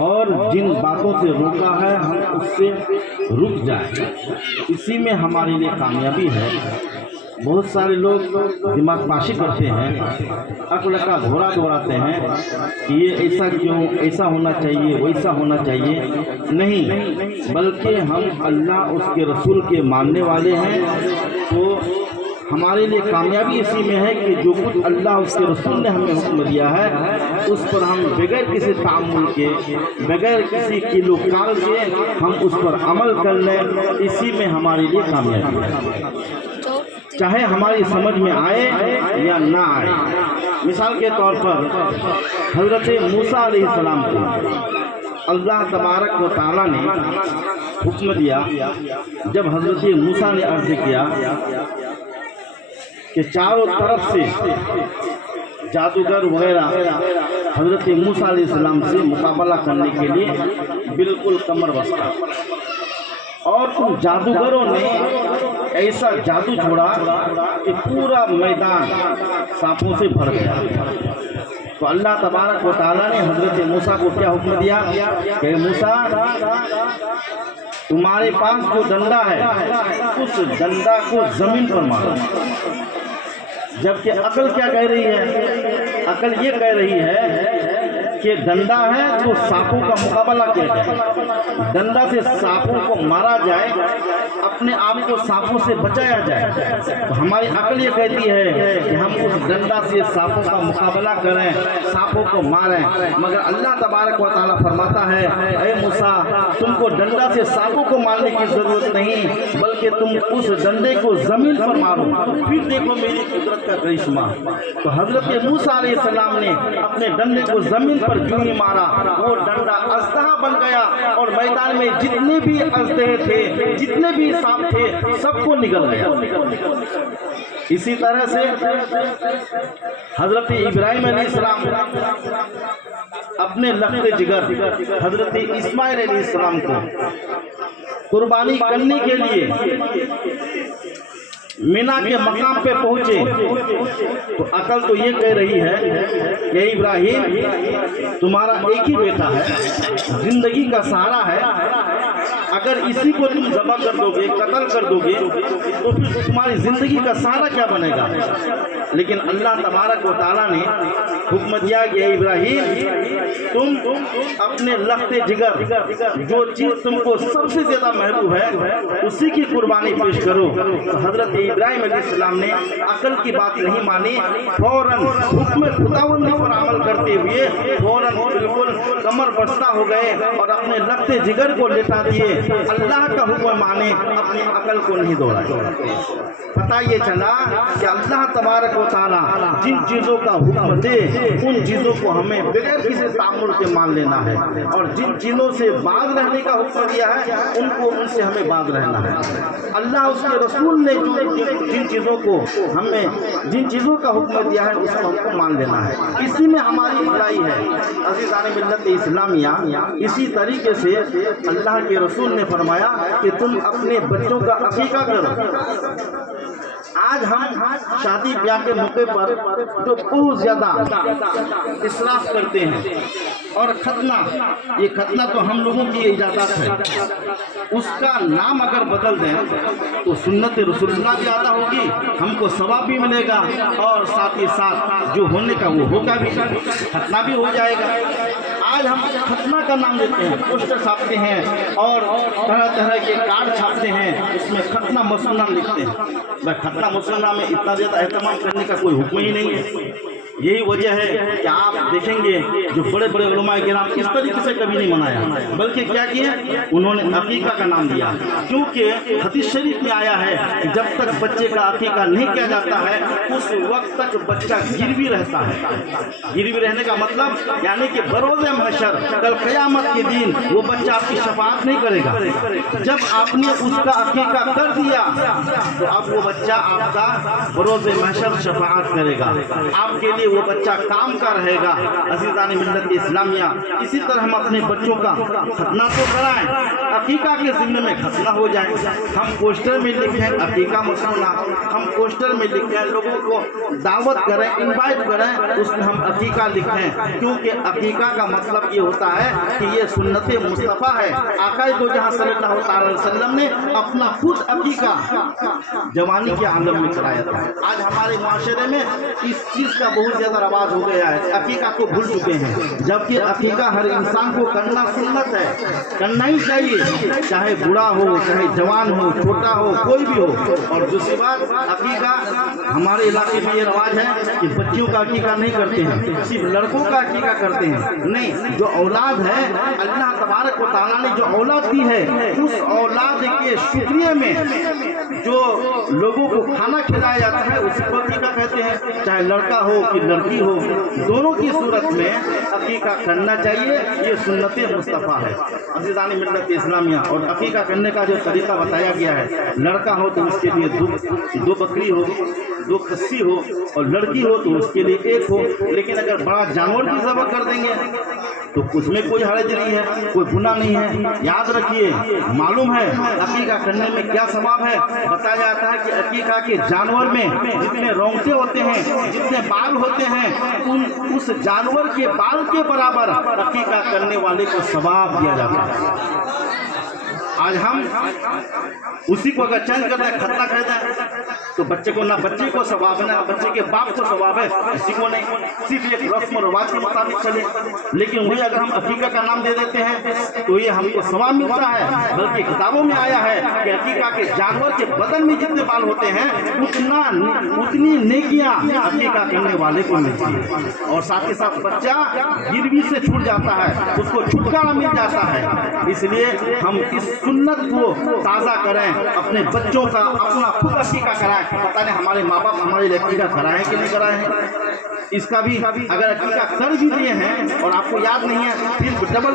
اور جن باتوں سے روکا ہے ہم اس سے رک جائیں، اسی میں ہمارے لیے کامیابی ہے۔ بہت سارے لوگ دماغ پاشی کرتے ہیں، عقل کا گھوڑا دوڑاتے ہیں کہ یہ ایسا کیوں، ایسا ہونا چاہیے، ویسا ہونا چاہیے۔ نہیں، بلکہ ہم اللہ اس کے رسول کے ماننے والے ہیں، تو ہمارے لیے کامیابی اسی میں ہے کہ جو کچھ اللہ اس کے رسول نے ہمیں حکم دیا ہے اس پر ہم بغیر کسی تعامل کے، بغیر کسی کیل و کال کے ہم اس پر عمل کر لیں، اسی میں ہمارے لیے کامیابی ہے، چاہے ہماری سمجھ میں آئے یا نہ آئے۔ مثال کے طور پر حضرت موسیٰ علیہ السلام کو اللہ تبارک و تعالیٰ نے حکم دیا، جب حضرت موسیٰ نے عرض کیا کہ چاروں طرف سے جادوگر وغیرہ حضرت موسیٰ علیہ السلام سے مقابلہ کرنے کے لیے بالکل کمر بستہ، اور ان جادوگروں نے ایسا جادو چھوڑا کہ پورا میدان سانپوں سے بھر گیا۔ تو اللہ تبارک و تعالیٰ نے حضرت موسیٰ کو کیا حکم دیا کہ موسیٰ تمہارے پاس جو ڈنڈا ہے اس ڈنڈا کو زمین پر مارو۔ جبکہ عقل کیا کہہ رہی ہے؟ عقل یہ کہہ رہی ہے کہ ڈنڈا ہے تو سانپوں کا مقابلہ کیا جائے، ڈنڈا سے سانپوں کو مارا جائے، اپنے آپ کو سانپوں سے بچایا جائے۔ تو ہماری عقل یہ کہتی ہے کہ ہم اس ڈنڈا سے سانپوں کا مقابلہ کریں، سانپوں کو ماریں، مگر اللہ تبارک و تعالیٰ فرماتا ہے اے موسیٰ تم کو ڈنڈا سے سانپوں کو مارنے کی ضرورت نہیں، بلکہ تم اس ڈنڈے کو زمین پر مارو، پھر دیکھو میری قدرت کا کرشمہ۔ تو حضرت موسیٰ علیہ السلام نے اپنے ڈنڈے کو زمین پر جو ہی مارا، وہ ڈنڈا اژدہا بن گیا، اور میدان میں جتنے بھی اژدہے تھے، جتنے بھی سانپ تھے، سب کو نگل گیا۔ اسی طرح سے حضرت ابراہیم علیہ السلام اپنے لخت جگر حضرت اسماعیل علیہ السلام کو قربانی کرنے کے لیے مینا کے مقام پہ پہنچے، تو عقل تو یہ کہہ رہی ہے کہ ابراہیم تمہارا ایک ہی بیٹا ہے، زندگی کا سہارا ہے، اگر اسی کو تم ذبح کر دو گے، قتل کر دو گے، تو پھر تمہاری زندگی کا سہارا کیا بنے گا؟ لیکن اللہ تبارک و تعالیٰ نے حکم دیا کہ اے ابراہیم تم اپنے لخت جگر جو چیز تم کو سب سے زیادہ محبوب ہے اسی کی قربانی پیش کرو۔ تو حضرت ابراہیم علیہ السلام نے عقل کی بات نہیں مانی، فوراً حکم خداوندی پر عمل کرتے ہوئے فوراً بالکل کمر بستہ ہو گئے اور اپنے لخت جگر کو لٹا دیے، اللہ کا حکم مانے، اپنی عقل کو نہیں دوڑائے۔ پتہ یہ چلا کہ اللہ تبارک و تعالیٰ جن چیزوں کا حکم دے ان چیزوں کو ہمیں بغیر کسی تعامل کے مان لینا ہے، اور جن چیزوں سے باز رہنے کا حکم دیا ہے ان سے ہمیں باز رہنا ہے۔ اللہ اس کے رسول نے جن چیزوں کو ہمیں جن چیزوں کا حکم دیا ہے اس کو ہم کو مان لینا ہے، اسی میں ہماری بھلائی ہے۔ عزیزان ملت اسلامیہ، اسی طریقے سے اللہ کے رسول نے فرمایا کہ تم اپنے بچوں کا عقیقہ کرو۔ آج ہم شادی بیاہ کے موقع پر جو بہت زیادہ اسراف کرتے ہیں، اور ختنہ، یہ ختنہ تو ہم لوگوں کی اجازت ہے، اس کا نام اگر بدل دیں تو سنت رسول اللہ بھی ادا ہوگی، ہم کو ثواب بھی ملے گا، اور ساتھ ہی ساتھ جو ہونے کا وہ ہوگا بھی، ختنہ بھی ہو جائے گا۔ آج ہم ختنہ کا نام لیتے ہیں، پوسٹر چھاپتے ہیں اور طرح طرح کے کارڈ چھاپتے ہیں، اس میں ختنہ مسلمان لکھتے ہیں۔ ختنہ مسلمان میں اتنا زیادہ اہتمام کرنے کا کوئی حکم ہی نہیں ہے۔ یہی وجہ ہے کہ آپ دیکھیں گے جو بڑے بڑے علماء کرام اس طریقے سے کبھی نہیں منایا، بلکہ کیا کیا انہوں نے عقیقہ کا نام دیا، کیونکہ حدیث شریف میں آیا ہے کہ جب تک بچے کا عقیقہ نہیں کیا جاتا ہے اس وقت تک بچہ گروی رہتا ہے۔ گروی رہنے کا مطلب یعنی کہ بروز محشر کل قیامت کے دن وہ بچہ آپ کی شفاعت نہیں کرے گا۔ جب آپ نے اس کا عقیقہ کر دیا تو اب وہ بچہ آپ کا بروز محشر شفاعت کرے گا، آپ کے لیے لیے وہ بچہ کام کا رہے گا۔ عزیزان ملت اسلامیہ، اسی طرح ہم اپنے بچوں کا ختنہ تو کرائیں، عقیقہ کے ذمے میں ختنہ ہو جائیں۔ ہم پوسٹر میں لکھیں عقیقہ مسنہ، ہم پوسٹر میں لکھیں، لوگوں کو دعوت کریں، انوائٹ کریں، اس میں ہم عقیقہ لکھیں، کیونکہ عقیقہ کا مطلب یہ ہوتا ہے کہ یہ سنت مصطفیٰ ہے۔ آقا دو جہاں صلی اللہ تعالی وسلم نے اپنا خود عقیقہ جوانی کے عالم میں کرایا تھا۔ آج ہمارے معاشرے میں اس چیز کا بہت زیادہ رواج ہو گیا ہے، عقیقہ کو بھول چکے ہیں، جبکہ عقیقہ ہر انسان کو کرنا سنت ہے، کرنا ہی چاہیے، چاہے بوڑھا ہو، چاہے جوان ہو، چھوٹا ہو، کوئی بھی ہو۔ اور دوسری بات، عقیقہ ہمارے علاقے میں یہ رواج ہے کہ بچیوں کا عقیقہ نہیں کرتے ہیں، صرف لڑکوں کا عقیقہ کرتے ہیں۔ نہیں، جو اولاد ہے اللہ تبارک و تعالیٰ نے جو اولاد دی ہے، اس اولاد کے شکریہ میں جو لوگوں کو کھانا کھلایا جاتا ہے اس کو عقیقہ کہتے ہیں، چاہے لڑکا ہو کہ لڑکی ہو، دونوں کی صورت میں عقیقہ کرنا چاہیے، یہ سنت مصطفیٰ ہے۔ عزیزان ملت اسلامیہ، اور عقیقہ کرنے کا جو طریقہ بتایا گیا ہے، لڑکا ہو تو اس کے لیے دو بکری ہو، 2 کسی ہو، اور لڑکی ہو تو اس کے لیے 1 ہو۔ لیکن اگر بڑا جانور کی ذبح کر دیں گے تو اس میں کوئی حرج نہیں ہے، کوئی گناہ نہیں ہے۔ یاد رکھیے، معلوم ہے عقیقہ کرنے میں کیا ثواب ہے؟ بتایا جاتا ہے کہ عقیقہ کے جانور میں جتنے رونگٹے ہوتے ہیں، جتنے بال ہوتے ہیں، اس جانور کے بال کے برابر عقیقہ کرنے والے کو ثواب دیا جاتا ہے۔ آج ہم اسی کو اگر چینج کر دیں، ختنہ کر دیں، تو بچے کو نہ بچے کو ثواب ہے، نہ بچے کے باپ کو ثواب ہے، کسی کو نہیں، صرف ایک رسم و رواج کے مطابق چلے۔ لیکن وہی اگر ہم عقیقہ کا نام دے دیتے ہیں تو یہ ہم کو ثواب ملتا ہے، بلکہ کتابوں میں آیا ہے کہ عقیقہ کے جانور کے بدن میں جتنے بال ہوتے ہیں اتنی نیکیاں عقیقہ کرنے والے کو ملتی ہیں۔ اور ساتھ ہی ساتھ بچہ گروی سے چھوٹ جاتا ہے، اس کو چھٹکارا مل جاتا ہے۔ اس لیے ہم اس سنت کو تازہ کریں، اپنے بچوں کا اپنا خود عقیقہ کرائیں۔ پتہ نہیں ہمارے ماں باپ ہمارے لیے عقیقہ کرائیں کہ نہیں کرائے ہیں، اس کا بھی اگر عقیقہ کر بھی دیے ہیں اور آپ کو یاد نہیں ہے، پھر ڈبل